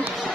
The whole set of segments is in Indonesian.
6.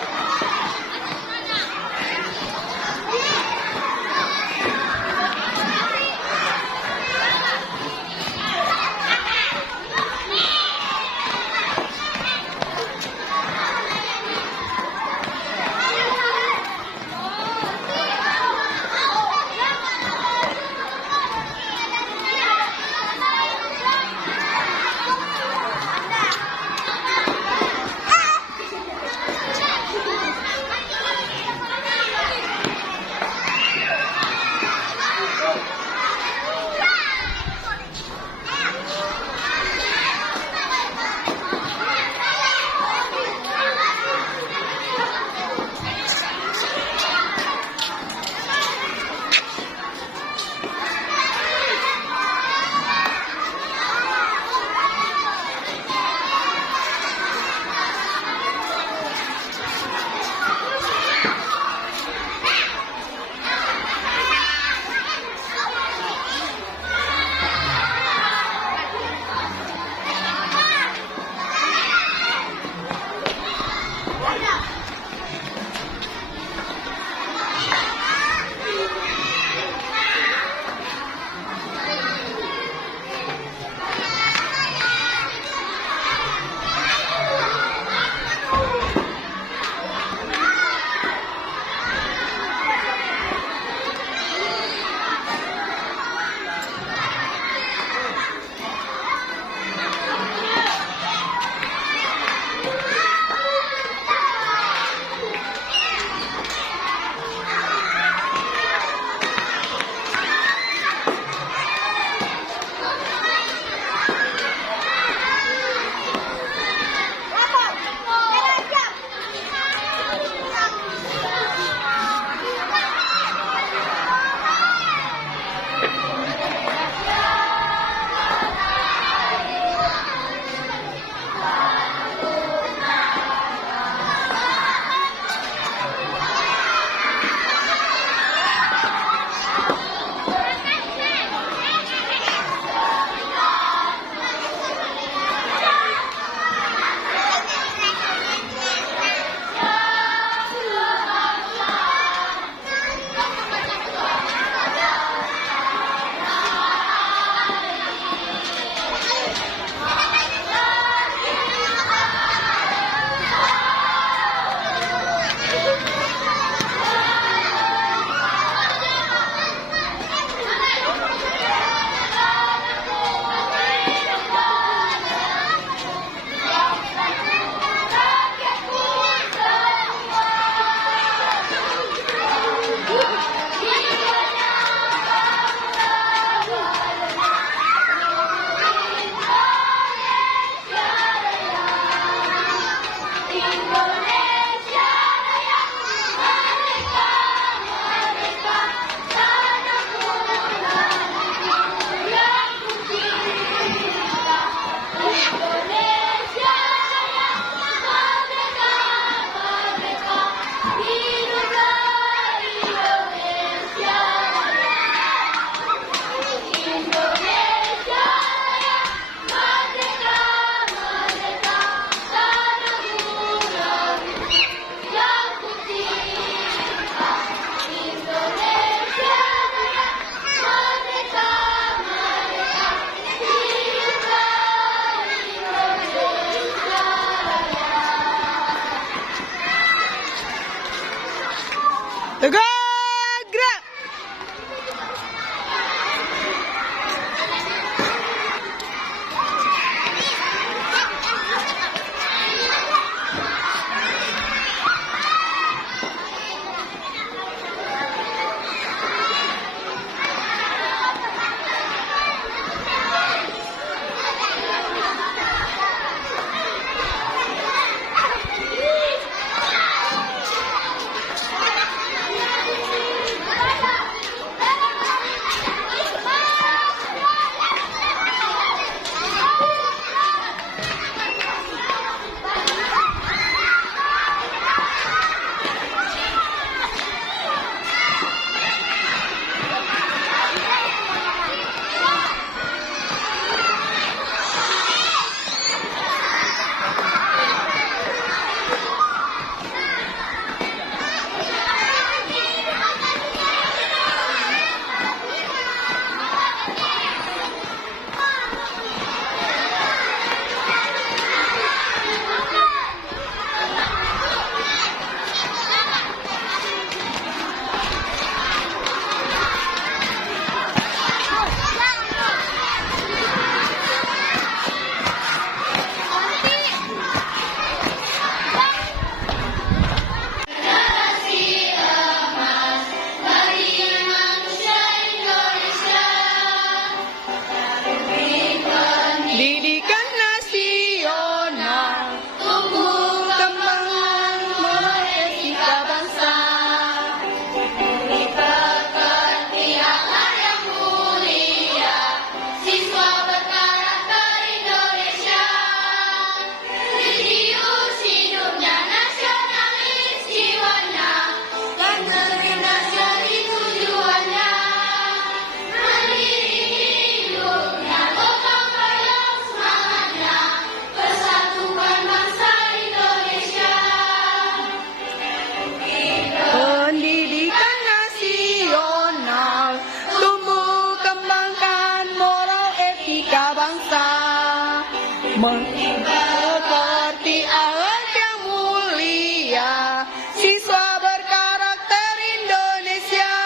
Seperti alam yang mulia, siswa berkarakter Indonesia.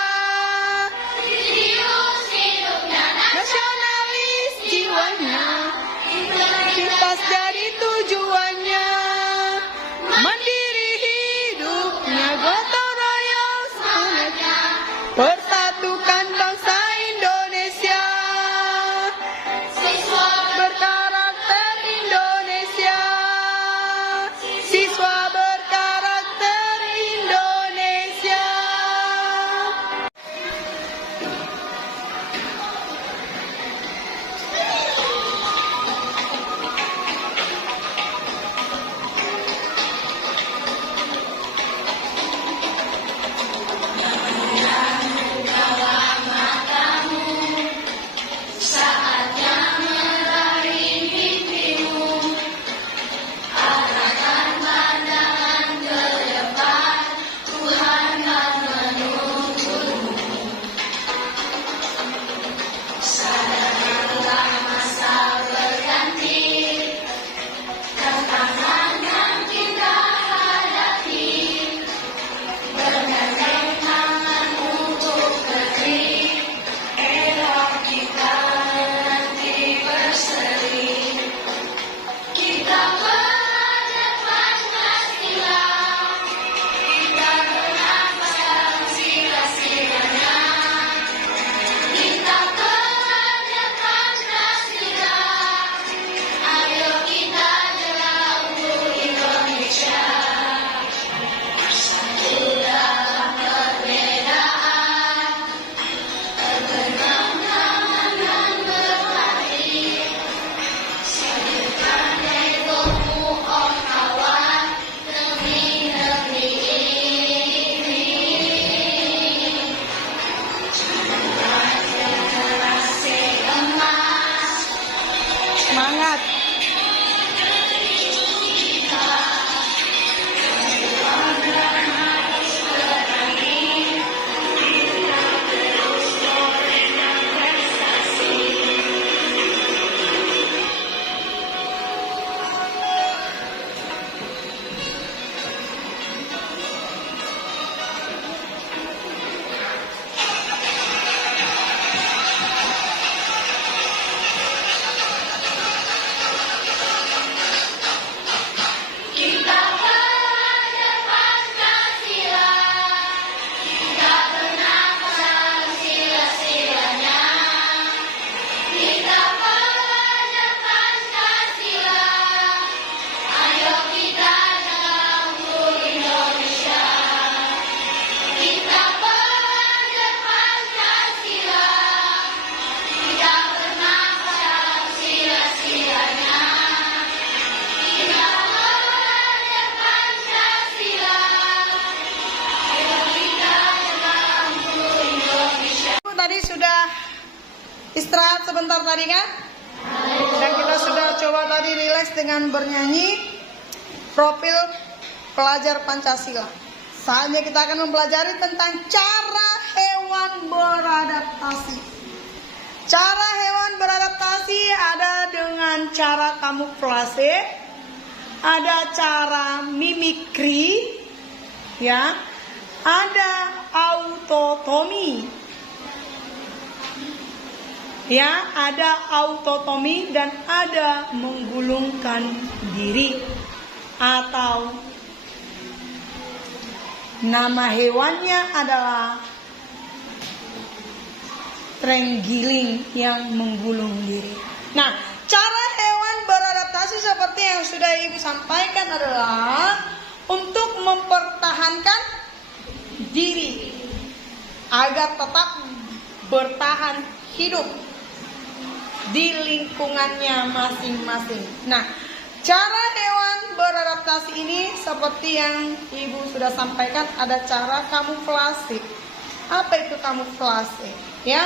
Nasionalis jiwanya, kita jadi tujuannya. Mandiri hidupnya, gotong royong semangatnya, persatukan bangsa Indonesia. Siswa berkarakter Indonesia, siswa berkarakter Indonesia. Semangat. Tadi sudah istirahat sebentar tadi kan? Dan kita sudah coba tadi rileks dengan bernyanyi profil pelajar Pancasila. Saatnya kita akan mempelajari tentang cara hewan beradaptasi. Cara hewan beradaptasi ada dengan cara kamuflase, ada cara mimikri, ya, ada autotomi. Ya, ada autotomi dan ada menggulungkan diri atau nama hewannya adalah terenggiling yang menggulung diri. Nah, cara hewan beradaptasi seperti yang sudah Ibu sampaikan adalah untuk mempertahankan diri agar tetap bertahan hidup di lingkungannya masing-masing. Nah, cara hewan beradaptasi ini seperti yang Ibu sudah sampaikan, ada cara kamuflase. Apa itu kamuflase? Ya,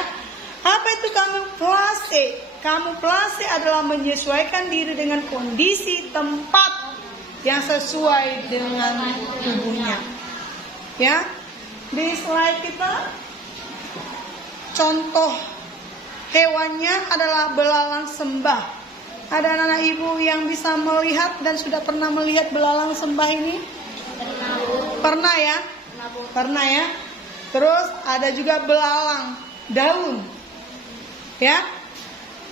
apa itu kamuflase? Kamuflase adalah menyesuaikan diri dengan kondisi tempat yang sesuai dengan tubuhnya. Ya, di slide kita contoh hewannya adalah belalang sembah. Ada anak ibu yang bisa melihat dan sudah pernah melihat belalang sembah ini? Pernah ya? Pernah ya? Terus ada juga belalang daun. Ya?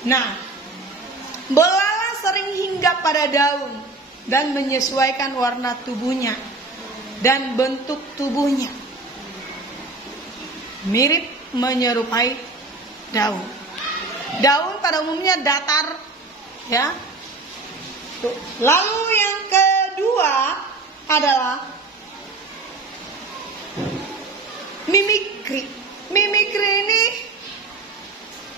Nah, belalang sering hinggap pada daun dan menyesuaikan warna tubuhnya dan bentuk tubuhnya. Mirip menyerupai daun. Daun pada umumnya datar, ya. Tuh. Lalu yang kedua adalah mimikri. Mimikri ini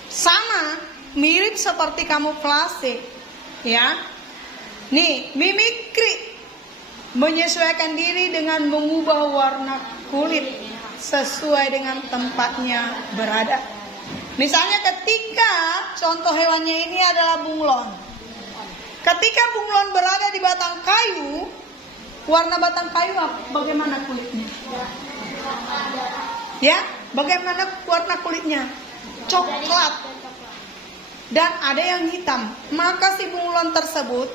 sama, mirip seperti kamuflase, ya. Nih, mimikri menyesuaikan diri dengan mengubah warna kulit sesuai dengan tempatnya berada. Misalnya ketika contoh hewannya ini adalah bunglon. Ketika bunglon berada di batang kayu, warna batang kayu bagaimana kulitnya? Ya, bagaimana warna kulitnya? Coklat. Dan ada yang hitam. Maka si bunglon tersebut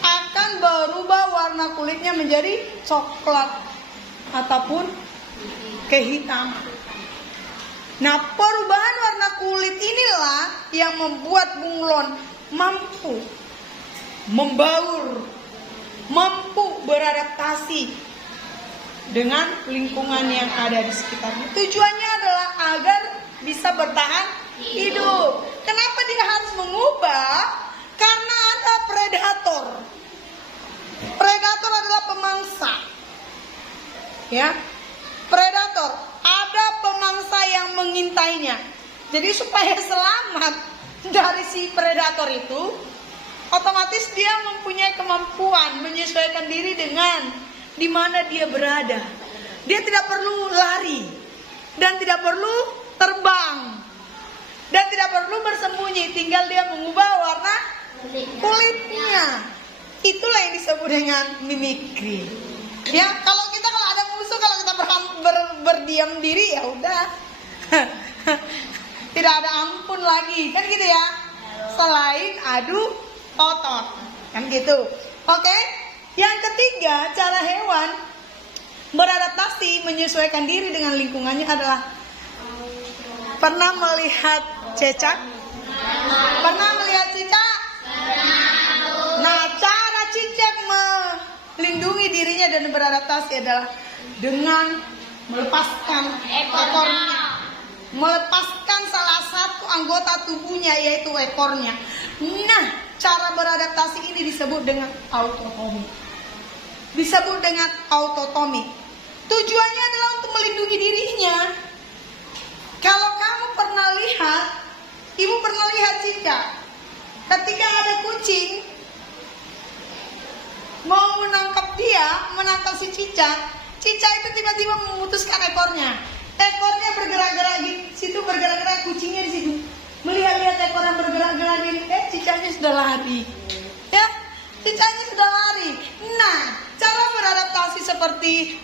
akan berubah warna kulitnya menjadi coklat ataupun kehitaman. Nah, perubahan warna kulit inilah yang membuat bunglon mampu membaur, mampu beradaptasi dengan lingkungan yang ada di sekitarnya. Tujuannya adalah agar bisa bertahan hidup. Kenapa dia harus mengubah? Karena ada predator. Predator adalah pemangsa. Ya. Predator. Ada pemangsa yang mengintainya. Jadi supaya selamat dari si predator itu, otomatis dia mempunyai kemampuan menyesuaikan diri dengan di mana dia berada. Dia tidak perlu lari dan tidak perlu terbang dan tidak perlu bersembunyi, tinggal dia mengubah warna kulitnya. Itulah yang disebut dengan mimikri. Ya, kalau ada musuh, kalau kita berdiam diri, ya udah. Tidak ada ampun lagi, kan gitu ya. Selain adu otot, kan gitu. Oke. Yang ketiga, cara hewan beradaptasi menyesuaikan diri dengan lingkungannya adalah pernah melihat cecak? Pernah melihat cicak? Nah, cara cicak melindungi dirinya dan beradaptasi adalah dengan melepaskan ekornya, melepaskan salah satu anggota tubuhnya, yaitu ekornya. Nah, cara beradaptasi ini disebut dengan autotomi. Disebut dengan autotomi. Tujuannya adalah untuk melindungi dirinya. Kalau kamu pernah lihat, ibu pernah lihat cicak, ketika ada kucing mau menangkap si cicak itu tiba-tiba memutuskan ekornya. Ekornya bergerak-gerak di situ, bergerak-gerak, kucingnya di situ. Melihat-lihat ekor yang bergerak-gerak ini, cicaknya sudah lari. Ya, cicaknya sudah lari. Nah, cara beradaptasi seperti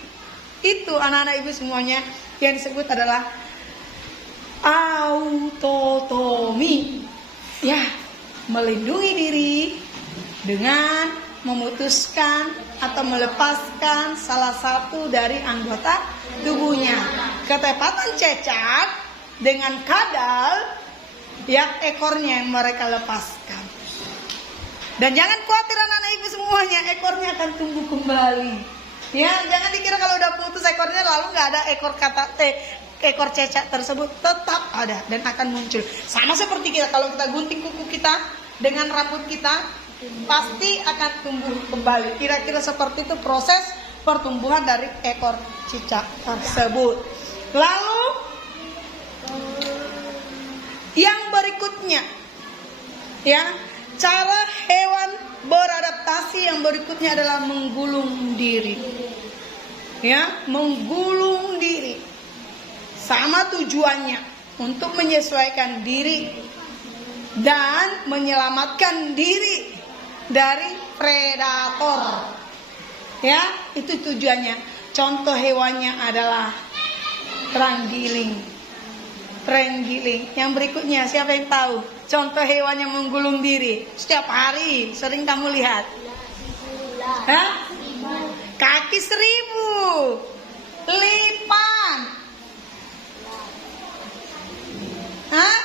itu anak-anak ibu semuanya yang disebut adalah autotomi. Ya, melindungi diri dengan memutuskan atau melepaskan salah satu dari anggota tubuhnya. Ketepatan cecak dengan kadal, ya, ekornya yang mereka lepaskan. Dan jangan khawatir anak-anak ibu semuanya, ekornya akan tumbuh kembali. Ya, jangan dikira kalau udah putus ekornya lalu nggak ada ekor cecak tersebut, tetap ada dan akan muncul. Sama seperti kita, kalau kita gunting kuku kita dengan rambut kita, pasti akan tumbuh kembali. Kira-kira seperti itu proses pertumbuhan dari ekor cicak tersebut. Lalu yang berikutnya, ya, cara hewan beradaptasi yang berikutnya adalah menggulung diri. Ya, menggulung diri. Sama tujuannya, untuk menyesuaikan diri dan menyelamatkan diri dari predator. Ya, itu tujuannya. Contoh hewannya adalah terenggiling. Terenggiling. Yang berikutnya siapa yang tahu? contoh hewan yang menggulung diri? Setiap hari sering kamu lihat. Hah? Kaki 1000. Lipan. Hah?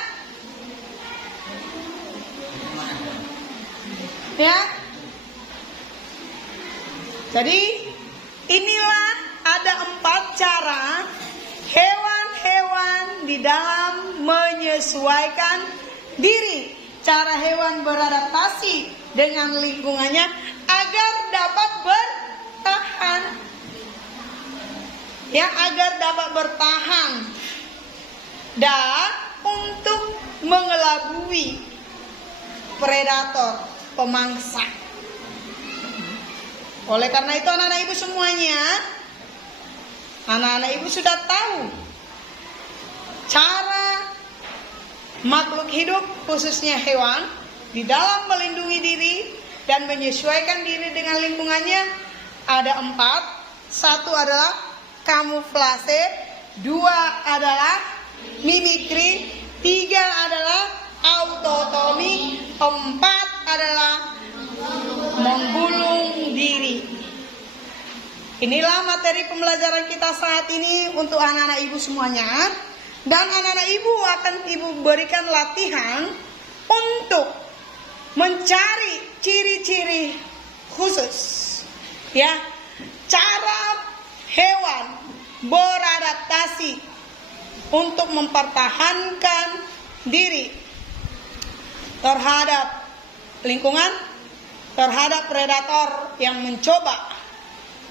Ya. Jadi inilah ada 4 cara hewan-hewan di dalam menyesuaikan diri. Cara hewan beradaptasi dengan lingkungannya agar dapat bertahan. Ya, agar dapat bertahan. Dan untuk mengelabui predator, pemangsa. Oleh karena itu anak-anak ibu semuanya, anak-anak ibu sudah tahu cara makhluk hidup khususnya hewan di dalam melindungi diri dan menyesuaikan diri dengan lingkungannya ada 4. 1 adalah kamuflase, 2 adalah mimikri, 3 adalah autotomi, 4 adalah menggulung diri. Inilah materi pembelajaran kita saat ini untuk anak-anak ibu semuanya. Dan anak-anak ibu akan ibu berikan latihan untuk mencari ciri-ciri khusus. Ya, cara hewan beradaptasi untuk mempertahankan diri terhadap lingkungan, terhadap predator yang mencoba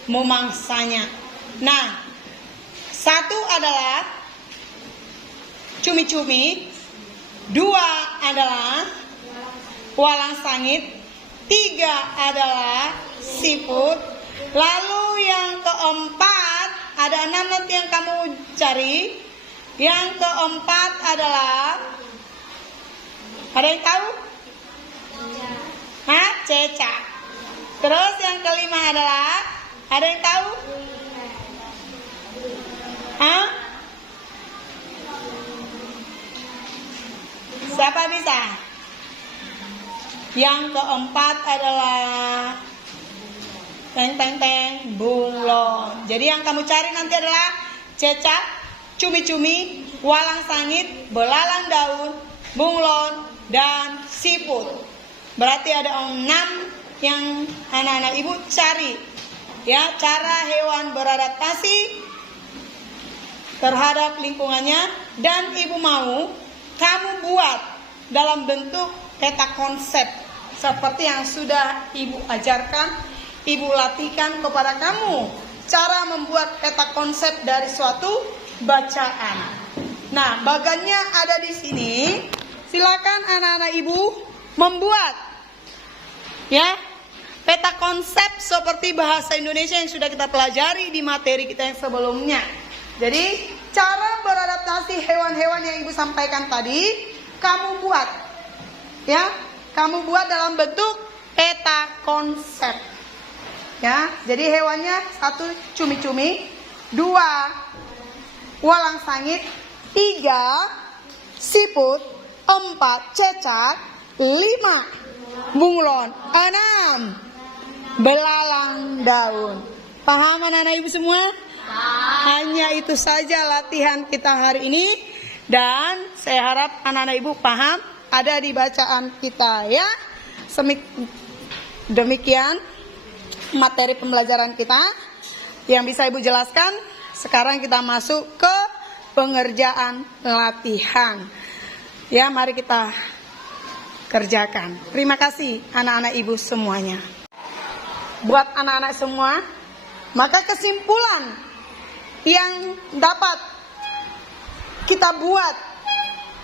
memangsanya. Nah, 1 adalah cumi-cumi, 2 adalah walang sangit, 3 adalah siput, lalu yang keempat ada 6 nanti yang kamu cari. Yang keempat adalah, ada yang tahu? Hah? Cecak. Terus yang kelima adalah, ada yang tahu? Hah? Siapa bisa? Yang keempat adalah teng bunglon. Jadi yang kamu cari nanti adalah cecak, cumi-cumi, walang sangit, belalang daun, bunglon, dan siput. Berarti ada 6 yang anak-anak ibu cari. Ya, cara hewan beradaptasi terhadap lingkungannya, dan ibu mau kamu buat dalam bentuk peta konsep seperti yang sudah ibu ajarkan, ibu latihkan kepada kamu cara membuat peta konsep dari suatu bacaan. Nah, bagannya ada di sini. Silakan anak-anak ibu membuat ya peta konsep seperti bahasa Indonesia yang sudah kita pelajari di materi kita yang sebelumnya. Jadi cara beradaptasi hewan-hewan yang ibu sampaikan tadi kamu buat ya, kamu buat dalam bentuk peta konsep ya. Jadi hewannya 1 cumi-cumi, 2 walang sangit, 3 siput, 4 cecak, 5 bunglon, 6 belalang daun. Paham anak-anak ibu semua? Hanya itu saja latihan kita hari ini. Dan saya harap anak-anak ibu paham ada di bacaan kita ya. Demikian materi pembelajaran kita yang bisa ibu jelaskan. Sekarang kita masuk ke pengerjaan latihan. Ya, mari kita kerjakan. Terima kasih anak-anak ibu semuanya. Buat anak-anak semua, maka kesimpulan yang dapat kita buat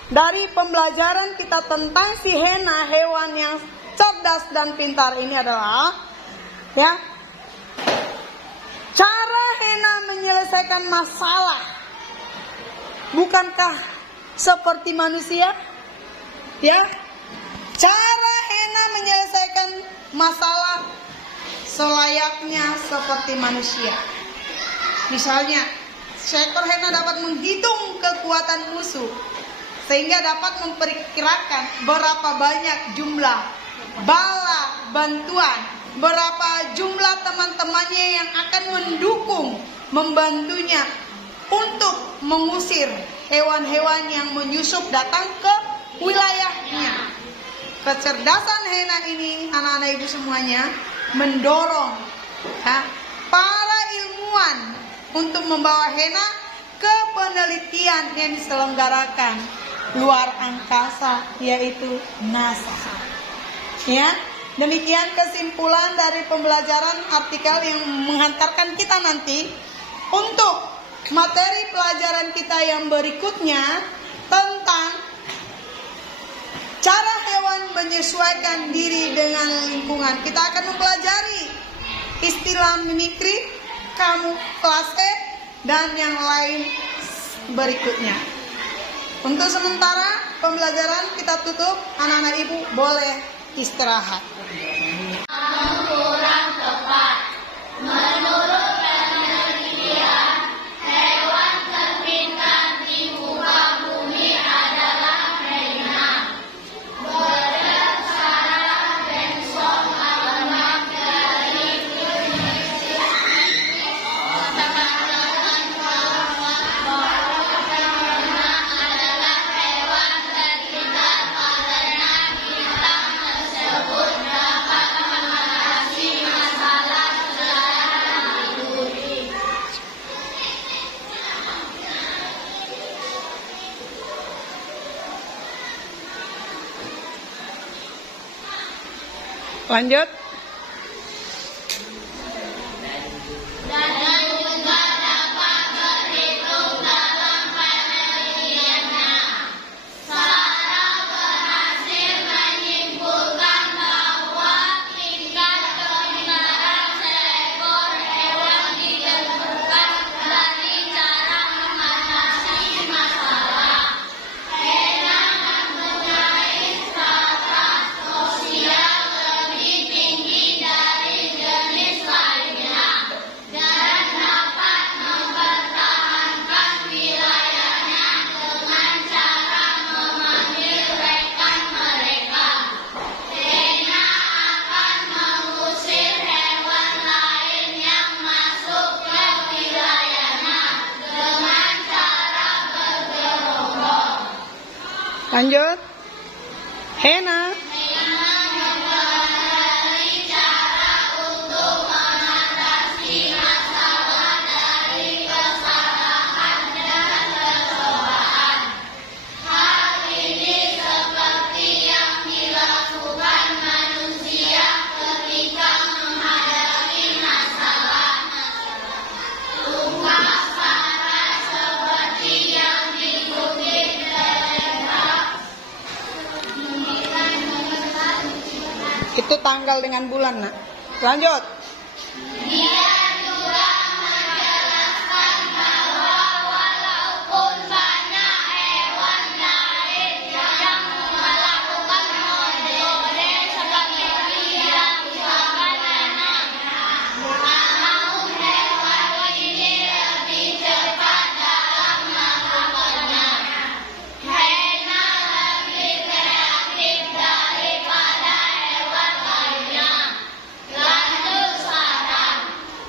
dari pembelajaran kita tentang si Hena, hewan yang cerdas dan pintar ini adalah ya, cara Hena menyelesaikan masalah bukankah seperti manusia? Ya, cara Hena menyelesaikan masalah selayaknya seperti manusia. Misalnya, seekor Hena dapat menghitung kekuatan musuh sehingga dapat memperkirakan berapa banyak jumlah bala bantuan, berapa jumlah teman-temannya yang akan mendukung, membantunya untuk mengusir hewan-hewan yang menyusup datang ke wilayahnya. Kecerdasan Hena ini, anak-anak ibu semuanya, mendorong para ilmuwan untuk membawa Hena ke penelitian yang diselenggarakan luar angkasa, yaitu NASA. Ya, demikian kesimpulan dari pembelajaran artikel yang menghantarkan kita nanti untuk materi pelajaran kita yang berikutnya tentang cara hewan menyesuaikan diri dengan lingkungan. Kita akan mempelajari istilah mimikri, kamuflase, dan yang lain berikutnya. Untuk sementara pembelajaran kita tutup, anak-anak ibu boleh istirahat. Kurang tepat. Menurut penelitian, hewan terpintar di muka bumi adalah hena. Berdasarkan Benson alamat dari teman-teman bahwa hena adalah hewan terpintar karena bintang tersebut dapat mengatasi masalah secara mandiri. Lanjut. Dan juga dapat berhitung dalam penelitiannya. Sarah berhasil menyimpulkan bahwa tingkat kepintaran seekor hewan ditentukan dari cara mengatasi masalah. Hena mempunyai strata sosial lebih tinggi dari jenis lainnya dan dapat mempertahankan wilayahnya dengan cara memanggil rekan mereka. Hena akan mengusir hewan lain yang masuk ke wilayahnya dengan cara bergerombol. Lanjut. Hena. Hena mempelajari cara untuk mengatasi masalah dari kesalahan dan kecobaan. Hal ini seperti yang dilakukan manusia ketika menghadapi masalah. Ungkap Sarah seperti yang dikutip Telegraph. Itu tanggal dengan bulan, nak. Lanjut. Dia juga menjelaskan bahwa walaupun banyak hewan lain yang melakukan model seperti yang dilakukan Hena, namun hewan ini lebih cepat dalam melakukannya. Hena lebih kreatif daripada hewan lainnya. Lanjut Sarah,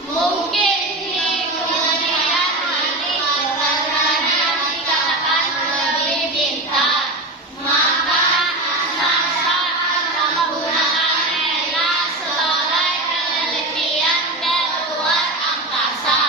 mungkin di kemudian hari kebenarannya dikatakan lebih pintar. Maka NASA akan menggunakan Hena sebagai penelitian ke luar angkasa.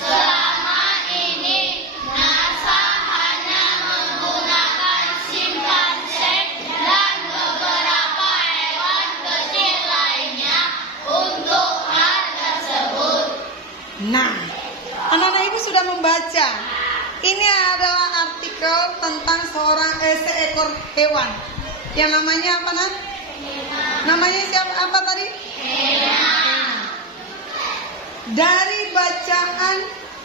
Selama ini NASA hanya menggunakan simpanse dan beberapa hewan kecil lainnya untuk hal tersebut. Nah, anak-anak ibu sudah membaca. Ini adalah artikel tentang seekor hewan. Yang namanya apa, Nak? Namanya siapa? Apa tadi? Hena. Dari bacaan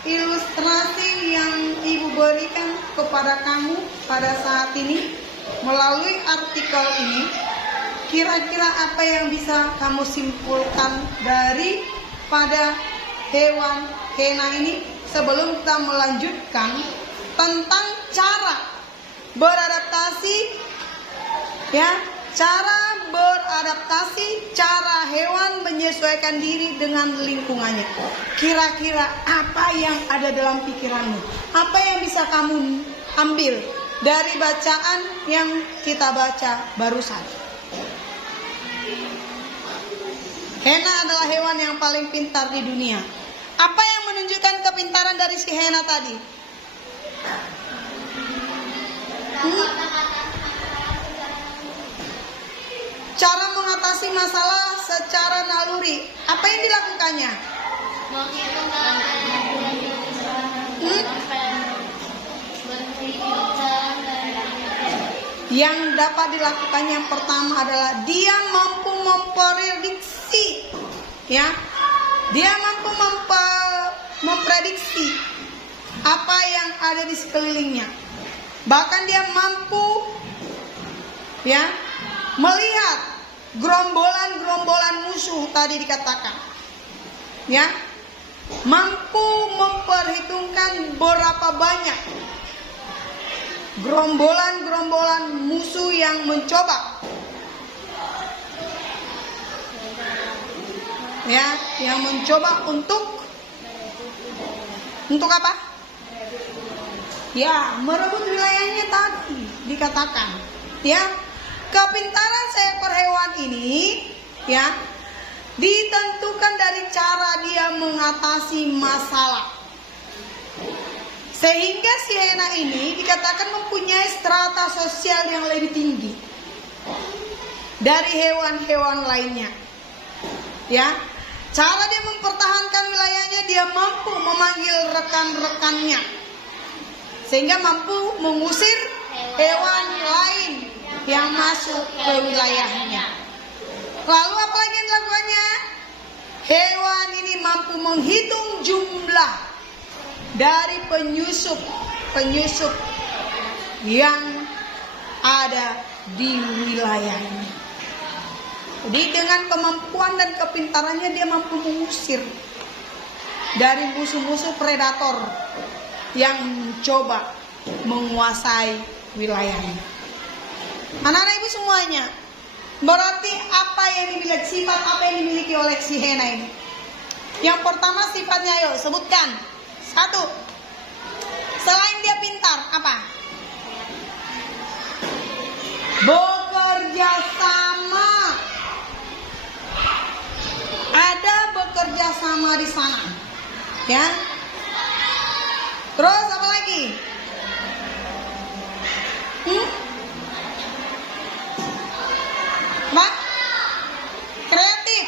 ilustrasi yang ibu berikan kepada kamu pada saat ini melalui artikel ini, kira-kira apa yang bisa kamu simpulkan dari pada hewan Hena ini sebelum kita melanjutkan tentang cara beradaptasi, ya, cara beradaptasi, cara hewan menyesuaikan diri dengan lingkungannya. Kira-kira apa yang ada dalam pikiranmu? Apa yang bisa kamu ambil dari bacaan yang kita baca barusan? Hena adalah hewan yang paling pintar di dunia. Apa yang menunjukkan kepintaran dari si Hena tadi? Cara mengatasi masalah secara naluri. Apa yang dilakukannya? Yang dapat dilakukannya yang pertama adalah dia mampu memprediksi, ya. Dia mampu memprediksi apa yang ada di sekelilingnya. Bahkan dia mampu, ya, melihat gerombolan-gerombolan musuh tadi dikatakan, ya, mampu memperhitungkan berapa banyak gerombolan-gerombolan musuh yang mencoba, ya, yang mencoba untuk apa? Ya, merebut wilayahnya tadi dikatakan, ya. Kepintaran seekor hewan ini, ya, ditentukan dari cara dia mengatasi masalah. Sehingga si Hena ini dikatakan mempunyai strata sosial yang lebih tinggi dari hewan-hewan lainnya, ya. Cara dia mempertahankan wilayahnya, dia mampu memanggil rekan-rekannya sehingga mampu mengusir hewan lain yang masuk ke wilayahnya. Lalu apa lagi yang dilakukannya? Hewan ini mampu menghitung jumlah dari penyusup yang ada di wilayahnya. Jadi dengan kemampuan dan kepintarannya dia mampu mengusir dari musuh-musuh predator yang mencoba menguasai wilayahnya. Anak-anak ibu semuanya, berarti apa yang dimiliki, sifat apa yang dimiliki oleh si Hena ini? Yang pertama sifatnya, ayo sebutkan. 1. Selain dia pintar, apa? Bekerja sama. Ada bekerja sama di sana, ya. Terus apa lagi? Apa? Kreatif.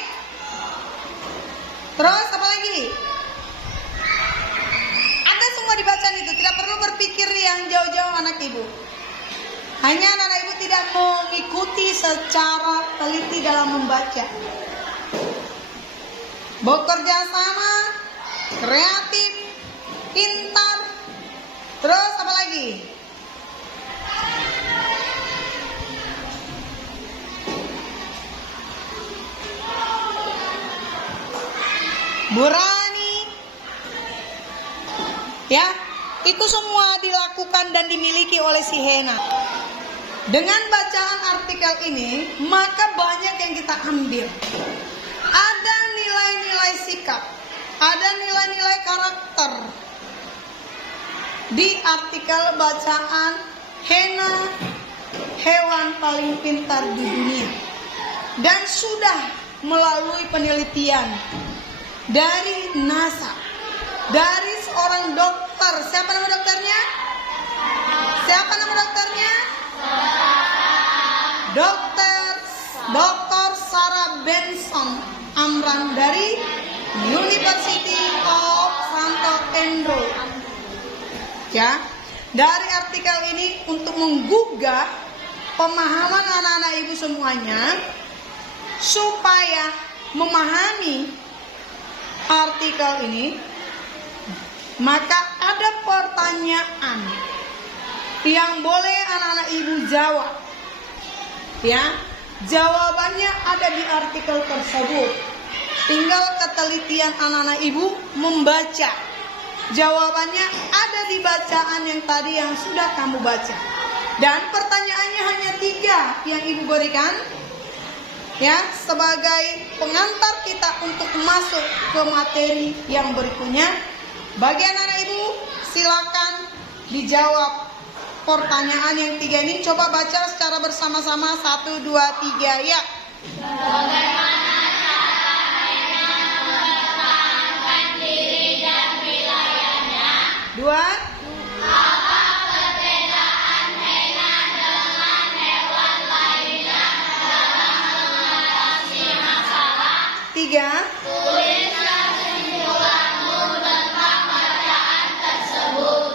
Terus apa lagi? Ada semua di bacaan itu, tidak perlu berpikir yang jauh-jauh anak ibu. Hanya anak ibu tidak mengikuti secara teliti dalam membaca. Bekerja sama, kreatif, pintar. Terus apa lagi? Berani. Ya, itu semua dilakukan dan dimiliki oleh si Hena. Dengan bacaan artikel ini, maka banyak yang kita ambil. Ada nilai-nilai sikap, ada nilai-nilai karakter di artikel bacaan Hena, hewan paling pintar di dunia. Dan sudah melalui penelitian dari NASA, dari seorang dokter. Siapa nama dokternya? Siapa nama dokternya? Dr. Sarah Benson Amran dari University of Santo Andrew. Ya, dari artikel ini untuk menggugah pemahaman anak-anak ibu semuanya supaya memahami artikel ini, maka ada pertanyaan yang boleh anak-anak ibu jawab. Ya, jawabannya ada di artikel tersebut. Tinggal ketelitian anak-anak ibu membaca. Jawabannya ada di bacaan yang tadi yang sudah kamu baca. Dan pertanyaannya hanya 3 yang Ibu berikan, ya, sebagai pengantar kita untuk masuk ke materi yang berikutnya. Bagi anak-anak Ibu, silakan dijawab pertanyaan yang 3 ini. Coba baca secara bersama-sama, 1, 2, 3, ya. Bagaimana cara Hena mempertahankan diri dan wilayahnya? 2, Apa perbedaan Hena dengan hewan lainnya dalam mengatasi masalah? 3. Tulislah kesimpulanmu tentang bacaan tersebut.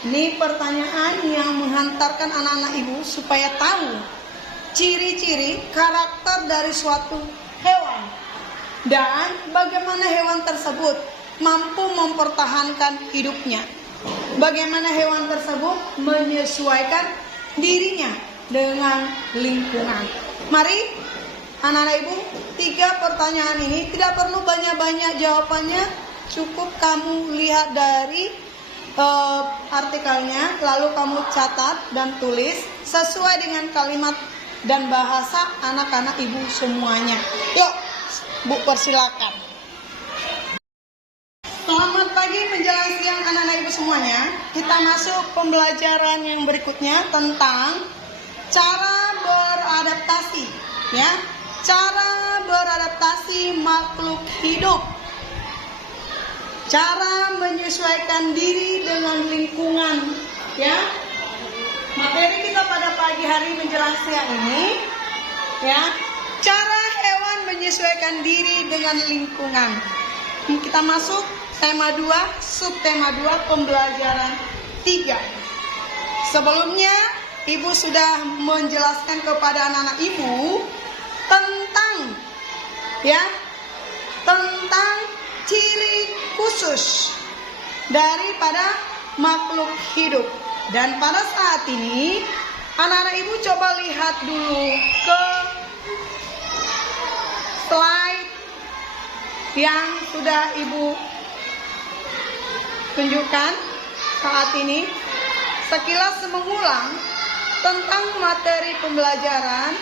Ini pertanyaan yang menghantarkan anak-anak Ibu supaya tahu ciri-ciri karakter dari suatu hewan dan bagaimana hewan tersebut mampu mempertahankan hidupnya. Bagaimana hewan tersebut menyesuaikan dirinya dengan lingkungan. Mari anak-anak Ibu, 3 pertanyaan ini tidak perlu banyak-banyak jawabannya, cukup kamu lihat dari artikelnya, lalu kamu catat dan tulis sesuai dengan kalimat dan bahasa anak-anak Ibu semuanya. Yuk, Bu, persilakan. Selamat pagi menjelang siang anak-anak Ibu semuanya. Kita masuk pembelajaran yang berikutnya tentang cara beradaptasi, ya. Cara beradaptasi makhluk hidup. Cara menyesuaikan diri dengan lingkungan, ya. Materi kita pada pagi hari menjelang siang ini, ya, cara hewan menyesuaikan diri dengan lingkungan. Kita masuk tema 2, subtema 2, pembelajaran 3. Sebelumnya, Ibu sudah menjelaskan kepada anak-anak Ibu tentang, ya, tentang ciri khusus daripada makhluk hidup. Dan pada saat ini anak-anak Ibu coba lihat dulu ke slide yang sudah Ibu tunjukkan saat ini. Sekilas mengulang tentang materi pembelajaran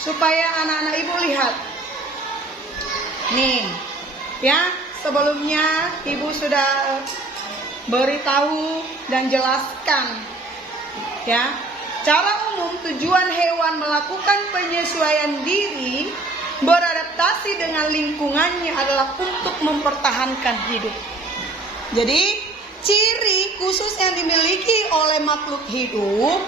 supaya anak-anak Ibu lihat. Nih, ya, sebelumnya Ibu sudah beritahu dan jelaskan, ya, cara umum tujuan hewan melakukan penyesuaian diri beradaptasi dengan lingkungannya adalah untuk mempertahankan hidup. Jadi ciri khusus yang dimiliki oleh makhluk hidup,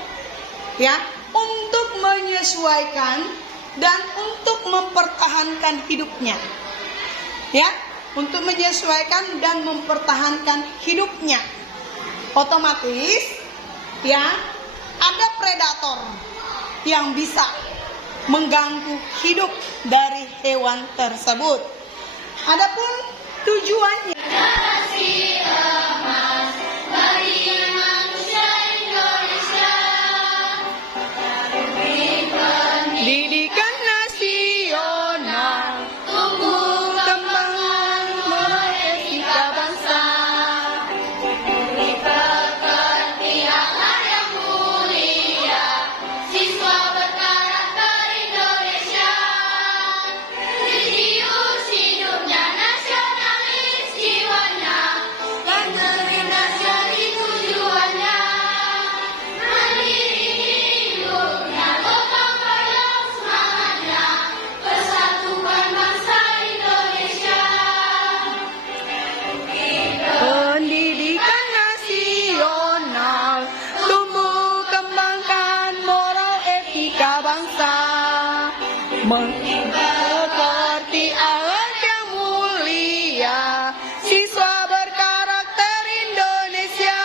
ya, untuk menyesuaikan dan untuk mempertahankan hidupnya, ya, untuk menyesuaikan dan mempertahankan hidupnya. Otomatis, ya, ada predator yang bisa mengganggu hidup dari hewan tersebut. Adapun tujuannya, Generasi emas bagi manusia Indonesia. didikan nasional, Tumbuh kembang etika bangsa. beri keperpihakan yang mulia. Siswa berkarakter Indonesia. Religius hidupnya, nasionalis jiwanya. Dan terlintas dari tujuannya. Mandiri hidupnya, gotong royong semangatnya. Persatukan bangsa Indonesia. Pendidikan nasional, tumbuh kembangkan moral etika bangsa, mengerti alat yang mulia, siswa berkarakter Indonesia,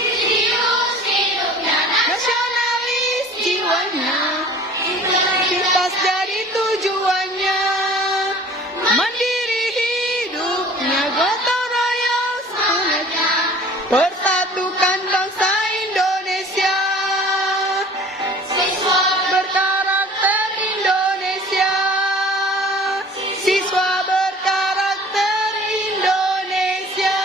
Religius hidupnya, nasionalis jiwanya, integritas jadi tujuannya, mandiri hidupnya, gotong royong semangatnya, persatukan bangsa Indonesia, siswa berkarakter Indonesia, siswa berkarakter Indonesia.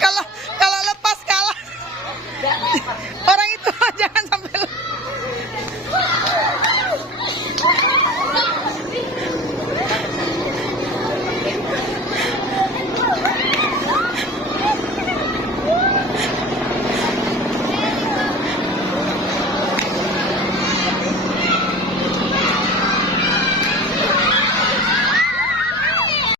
kalau